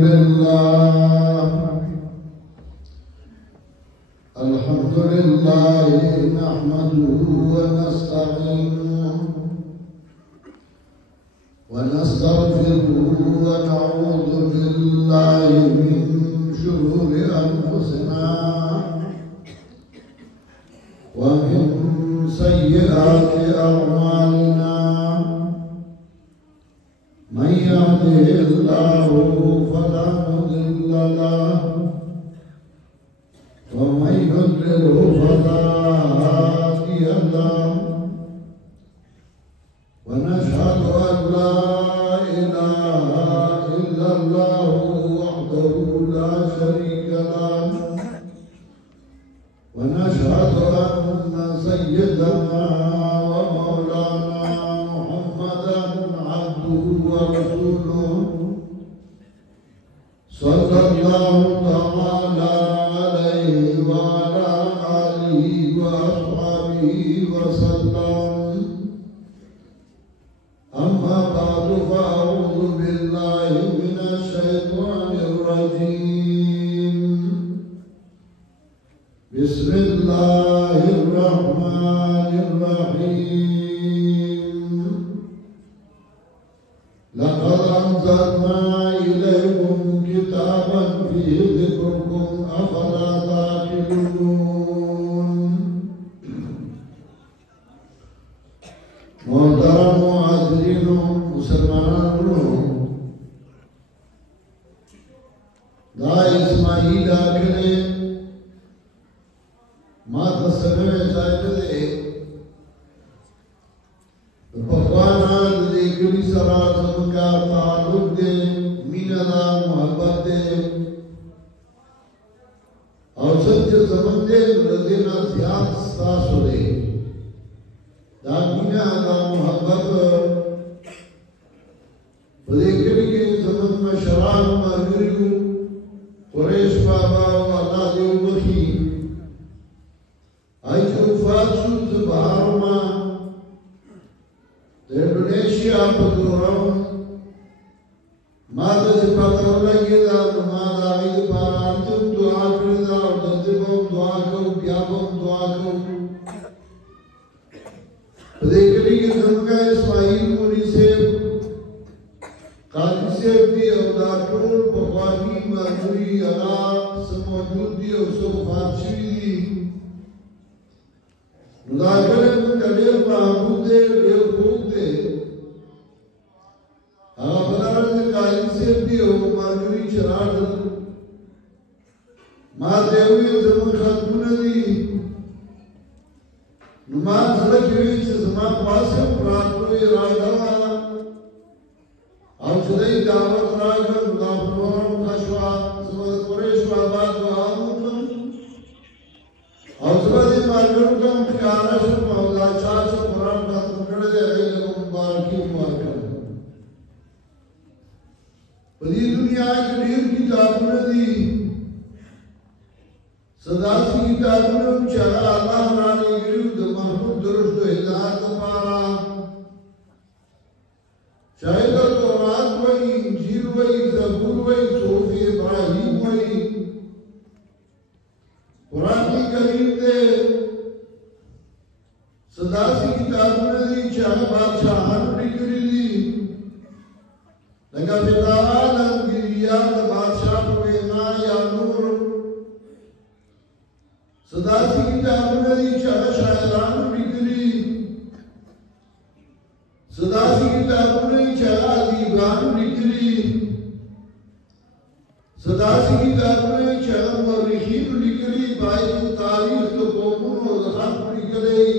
لله نحمده ونستعينه ونستغفره ونعوذ بالله من شرور أنفسنا ومن سيئات أعمالنا من يهده الله فلا مضل له ومن يضلله فلا هادي له ونشهد أن لا إله إلا الله وحده لا شريك له ونشهد أن سيدنا ومولانا محمدا عبده ورسوله صلى الله تعالى عليه وعلى آله وأصحابه وسلم أما بعد فأعوذ بالله من الشيطان الرجيم بسم الله الرحمن الرحيم لقد أنزلنا إليكم كتابا فيه ذكركم أفلا تعقلون محترم معاذرين مسلمانانو دا اسماعیل آکنے ما تصنوع چاہتے دے بخوانا دیکھلی سرات کا تعلق دے مین دا محبت دے اور سچ زمن دے ردینا زیاد ستاسو دے دا مین دا محبت دیکھلی کے زمن میں شراب مرگریو قریش بابا و اللہ دیو بخی آئی جو فاتشو زبارما انڈونیشیا پدورم ماذا سپاتر لگی دا نماز آئی دا پارانتم دعا کردا اور دندبم دعا کرو بیابم دعا کرو دیکھلی کے زمگا اسماعیل موری سے قادی سے بھی اور داکرون پخوانی مادری اغا سموجود دی اور سو فاتشوی دی نداکرن کلیر محمود دے دیر خوب دے اغا بلارد قائد سے بھی ہو مارگری چرار دل ما دیوی زمان ختمون دی نمان زلکیوی چه زمان پاسم پراتوی رای دوانا او چدئی دعوت راگن مدافرون خشوا زمان قریش و آباد و آمون اور زبادی مارگروں کا مخیارہ سے مولا چاہ سے قرآن کا تمکڑ دے غیر کو مبارکی مبارکہ بدی دنیا کے دیر کی تابنہ دی صدا سی کی تابنہ چاہا اللہ رانی گریو دا محبوب درشت و ہدایت پارا چاہے دا تورات وئی انجیل وئی زبور وئی صوفی ابراہیم وئی قرآن کی کریم دے صدا سی کتابوں دی چاہے بادشاہان بکری دی لگا فتا عالم گریا دا بادشاہ پوینا یا نور صدا سی کتابوں دی چاہے شاعران بکری صدا سی کتابوں دی چاہے عدیبان بکری صدا سی کتابوں دی چاہے مورخین بکری بائی تاریخ تو قومون و خط بکری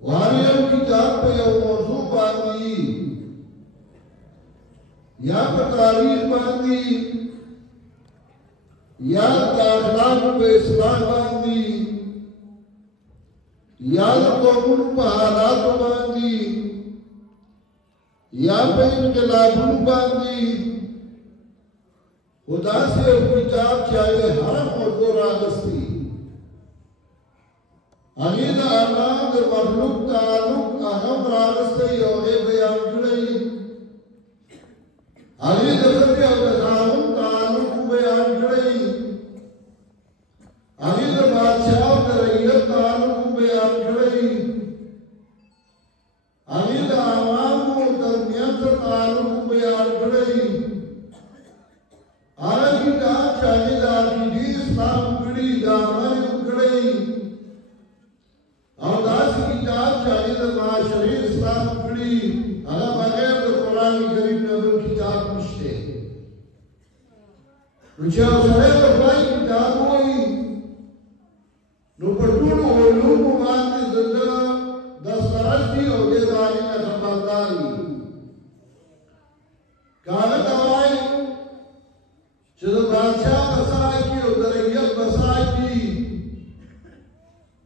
واریم کتاب پہ یو موضوع باندی یا پہ تاریخ باندی یا اخلاق پہ اسلام باندی یا قومون پہ حالات باندی یا پہ انقلابون باندی خدا سے کتاب چاہے ہر موضوع راگستی امین آمان در مخلوق تعلق اہم راگستی اور بیان کرائی आगे दफते और तकाउन ताल्लुक बयान करें आगे द बादशाह और रईयत ताल्लुक बयान करें आगे द आवाम और दरमियान ताल्लुक बयान करें आगे द चाहिदा की इस्लाम कड़ी दामन करें और दास की चाहिदा माशरे इस्लाम कड़ी अला बगैर द कुरान करीम नबी किताब मुश्ते रुचिया सरे द कुरान किताब होई नो पटून ओलूम मानते ज़िंदा दस्तरस्ती और देदारी में खबरदारी काले दवाई चलो बादशाह बसाई की और दरैयत बसाई की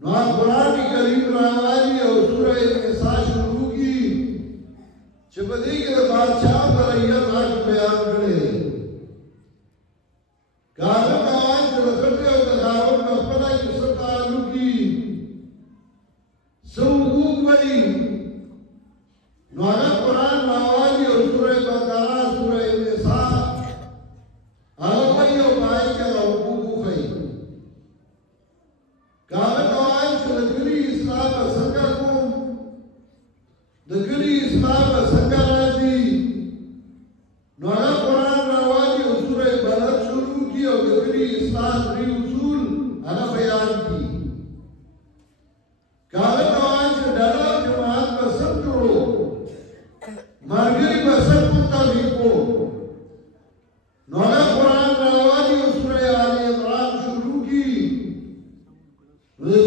नो कुरान करीम रावाली और सूरह निसा शुरू की चबदी के बादशाह दरैयत आज बयान करे काले दवाई चलो करते और दगावत में अपना किस्सा ताल्लुकी सुबूक बनी नौरा कुरान रावाली और सूरह बकरा सूरह निसा आलमाई और बाई के हुकूक है काले दवाई चलो गरी इस्लाम संगा को दगरी इस्लाम संगा राजी नौरा कुरान रावाली और सूरह बलद शुरू की और दगरी इस्लाम री उसूल अला बयान की काले दवाई से डरा जमात पसंद करो मरगरी पसंद मुताबिक को नौरा कुरान रावाली और सूरह आले इमरान शुरू की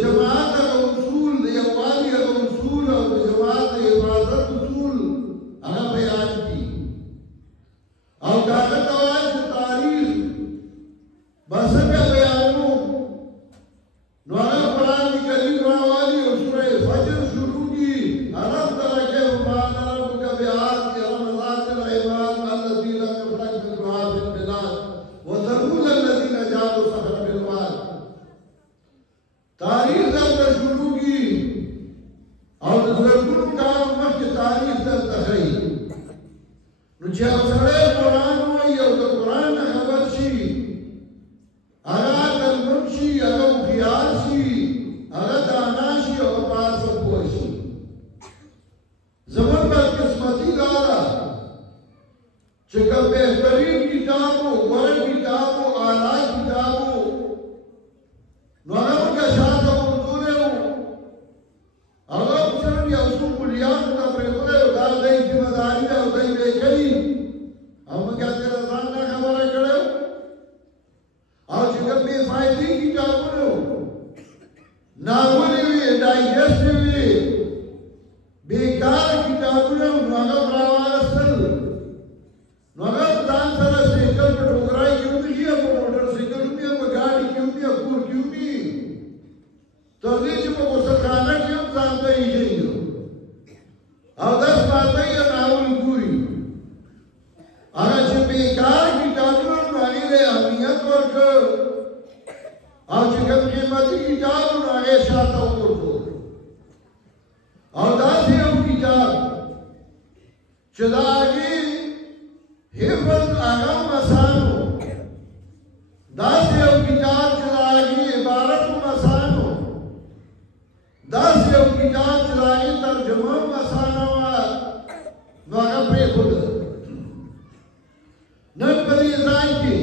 जमात का उसूल देवाली का उसूल और जमात इबादत उसूल अला बयान की और काले दवाई से तारीख बसंग बयानों नौरा कुरान करीम रावाली और सूरह फजर शुरू की अरब तरह के उमान अरब का बिहार के रमजान रहमान अल्लज़ीना कफरत बिल्वाद बिलाद व ज़रूर अल्लज़ीना जादू सहर बिल्वाद तारीख दर शुरू की और ज़रूर का उम्मत की तारीख दर तखरी नुचे सड़े कुरान में ये कुरान खबर शी अगर मुंशी अगर खियासी अगर दानाशी और पास पोशी ज़मान पर किस्मती दारा चिका बेहतरीन किताबों बड़े किताबों आला किताबों नौरव का शाद उर्दूने हो अगर उसन या उसूल कुलियात का प्रेमले उदार दे जिम्मेदारी है उदार बेकरी हम क्या तेरा जानना खबर है करे और जब भी फायदे की किताबों हो नावली भी डाइजेस्टिव भी बेकार किताबों हो नौरव रावासल नौरव दान सारा साइकिल पे ठोकराई क्यों भी किया वो मोटरसाइकिल भी है वो गाड़ी क्यों भी है पूर क्यों भी तो बीच में वो सरकाना क्यों जानते ही नहीं हो और 10 बातें ये नावल पूरी अगर जब बेकार किताबों वाली ले अहमियत और जब कीमती किताबों आगे शाता हो और दासी हो किताब चलागी हिफज आगम मसानो दासी हो किताब चलागी इबारत मसानो दासी हो किताब चलागी तर्जुमा मसानो वागा पे खुद नन परी जान की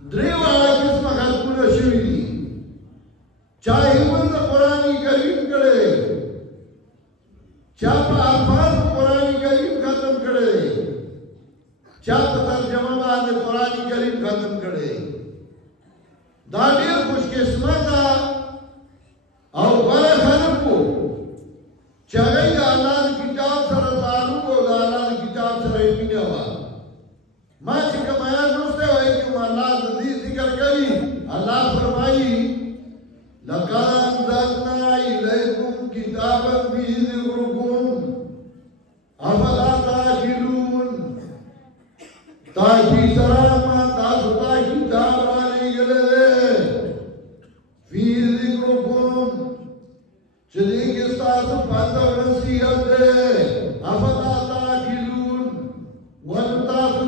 द्रेवा किस्म खलकुना शिवी चाहे हिफज कुरानी करीम करे चाप अल्फाज कुरानी करीम खत्म करे चाप तर्जुमा बाद कुरानी करीम खत्म करे दानिया खुशकिस्मत और बड़ा खलक को चाहे अल्लाह किताब सर ताल्लुक हो अल्लाह किताब सर इल्मी हुआ मां चिका माया दोस्त है कि अल्लाह दी जिक्र करी अल्लाह फरमाई लक़द अंज़लना इलैकुम किताबन फीही ज़िक्रुकुम अफला ताक़िलून ताकि सरामा तासुता किताब वाली गले फीही ज़िक्रुकुम चली के साथ पाता नसीहत है अफला ताक़िलून वन तासु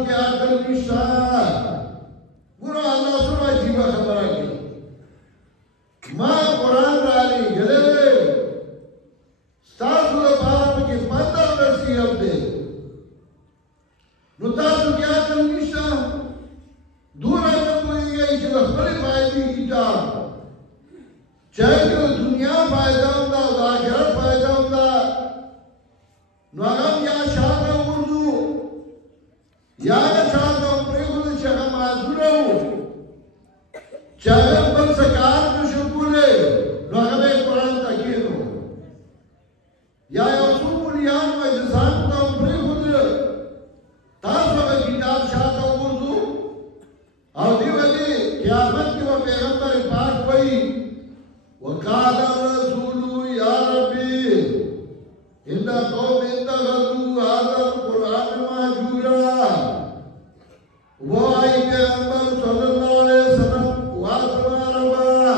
تاسو کې عقل نشته دومره نه پوهېږئ چې د خپلې فایدې کتاب چاہے کہ دنیا فائدہ ہوں دا دا آخرت فائدہ ہوں دا نو اغم یا شاہتا اردو یا شاہتا اپنے خود چاہا معذور ہوں چاہے بل سکار کو شکولے نو اغم ایک قرآن تکین ہو یا یوسو ملیان و اجزان تا اپنے خود تاس وقت کتاب شاہتا اردو اور دیو دی قیامت کی وہ پیغمبر پاک وئی وقال الرسول يا ربي إن قوم اتخذوا هذا القرآن مهجورا وأي پیغمبر صلى الله عليه وسلم واسمع ربا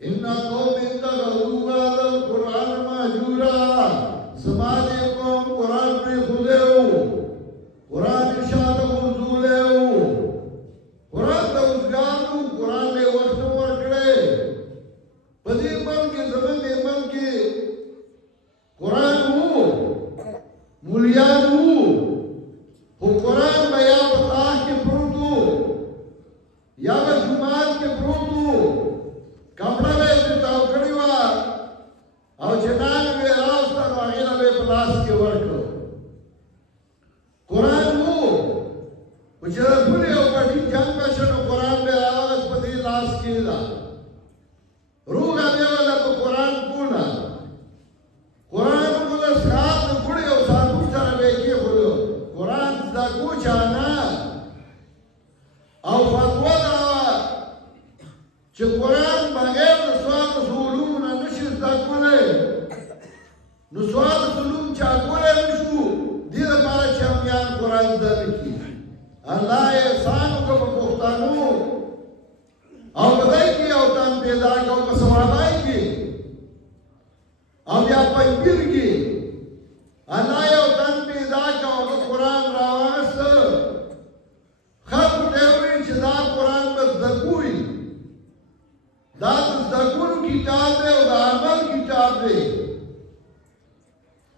إن قوم اتخذوا هذا القرآن مهجورا سماجي قوم قرآن پر خودهو قرآن ارشاد منزولهو قرآن دوزگارو قرآن لے وقت ورکڑے پدی ملک زمن ملک قرآن ہو مولیان ہو قرآن میں یا بطاق کے پروتو یا جماعت کے پروتو کپڑا میں اتتاو کڑیوا او جنان میں راستہ واغیرہ میں پلاس کے ورکو قرآن ہو وچرہ بھولے ہو پڑی جنگ میں شنو قرآن میں آواز پدی لاس کی دا روغا دیوالا کو قرآن کونا قرآن کو دا سخات گوڑے او ساتو سر بیکی خودو قرآن دا کوچانا او فتوہ داوا چه قرآن بغیر نسوات سولوم نا نشیز دا کولے نسوات سولوم چا کولے نشو دیر پارا چه امیان قرآن دا نکی اللہ احسانو کا پختانو او بدائی کی او تان پیدا کی او کسوابائی کی او یا پنگیر کی اللہ او تان پیدا کی او قرآن راوانست خط دیوری چه دا قرآن بزدکوی دا بزدکون کتاب دے او دا عمل کتاب دے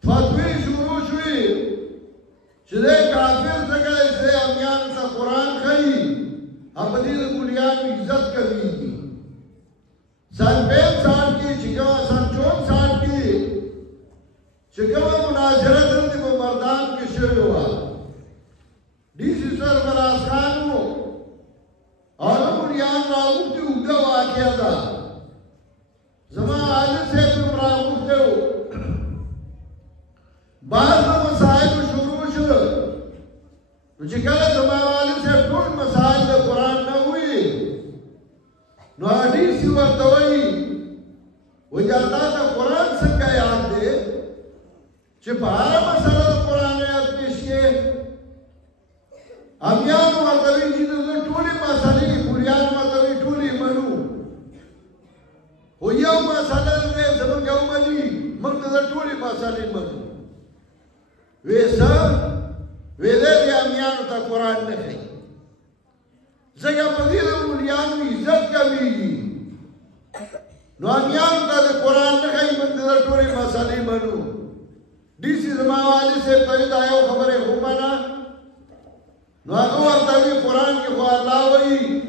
فتوی شروع شوی چه دے کافر سکے چه امیان تا قرآن خی اب دید کلیان میں عزت کرنی کی سن 65 کی چکوا سن 64 کی چکوا مناظرت رہتی وہ مردان کے شروع ہوا ڈی سی سربراز خانو اور کلیان راوتی اگا واقعہ تھا زمان آجت سے پر راوتے ہو بعض مسائل شروع شروع چکل زمان والی سے ٹول مسائل دا قرآن نہ ہوئی نو حدیثی ورطوئی وہ جاتا تا قرآن سنگا یاد دے چھ پہارا مسئلہ دا قرآن یاد پیش کے امیان ورطوئی جی دا ٹولی مسئلہ قریان ورطوئی ٹولی منو ہو یو مسئلہ دے زمان گاو منی منگ دا ٹولی مسئلہ منو ویسا ویدے دے امیانو تا قرآن نکھئی زگا پدیر مولیان میں عزت کمی گی نو امیانو تا دے قرآن نکھئی من دے ٹوری مسئلے منو ڈی سی زمان والی سے پہید آئیو خبر خوبانا نو اگو ارتاوی قرآن کی خواہ اللہ وئی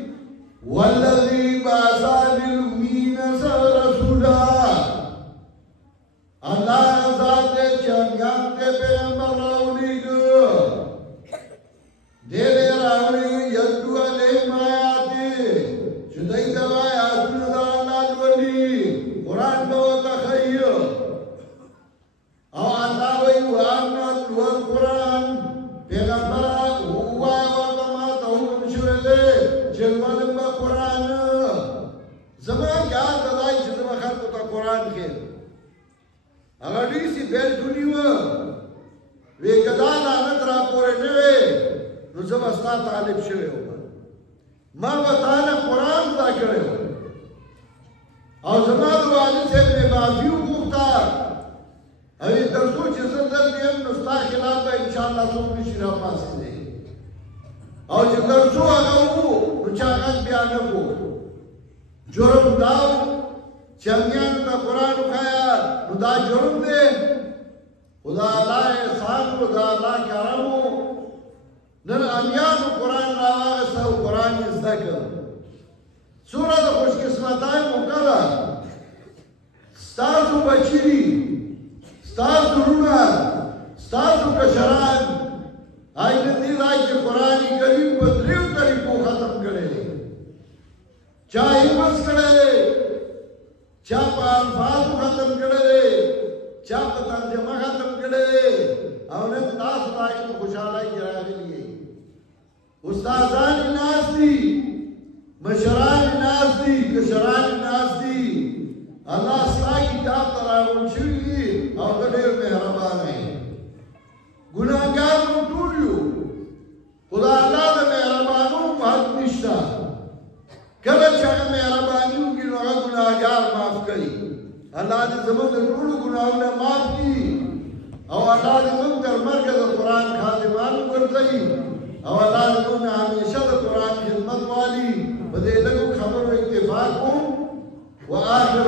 والذی باسا بالامین رسولا اللہ ذات چنگان کے پیغمبر راولی گو دیلے راولی یدو علیہم آیاتی شدائی دوائی آتون دا اللہ ولی قرآن بہتا خیر او اللہ وی وآمنت والقرآن پیغمبر ہوا ورمات حکم شوئے جلوان با قرآن زمان کیا دلائی چھ زمان خلقو تا قرآن کے اگر دیسی بیل دنیو وی کدا لعنت را پورے نوے نو زبستا طالب شوئے ہوگا ما بتانا قرآن دا کرے ہو اور زمان والی سے اپنے معافیوں پوکتا ابھی ترسو چیزن در دیم نستا خلاف با انشاءاللہ سوکنی شیرہ پاسی دے اور چی ترسو آگا ہو نچاقات بیانا کو جرم داو چمیان تا قرآن اخایا ندا جرم دے خدا اللہ احسان خدا اللہ کرمو نن امیانو قرآن راواغسته او قرآن یې زده کړ. څومره د خوشقسمتۍ موقع ده. ستاسو بچي دي، ستاسو وروڼه، ستاسو کشران هغوی د دې ځای کې قرآن کریم په دریو طریقو ختم کړی دی. چا حفظ کړی دی، چا په الفاظو ختم کړی دی، چا په ترجمه ختم کړی دی، او نن تاسو د هغوی په خوشحالۍ کې راغلي یې. استادان یې ناست دي، مشران یې ناست دي، کشران یې ناست دي. الله ستا کتاب ته راغونډ شوي دي او ته ډېر مهربانه یې. ګناهګار موږ ټول یو، خو د الله د مهربانو حد نشته. کله چې هغه مهرباني وکړي نو هغه ګناهګار معاف کوي. الله دې زموږ د ټولو ګناهونه معاف کړي او الله دې موږ تر مرګه د قرآن خادمان وګرځوي او الله دې موږ همیشه د قرآن خدمت والي. په دې لږو خبرو اکتفا کوو. وآخر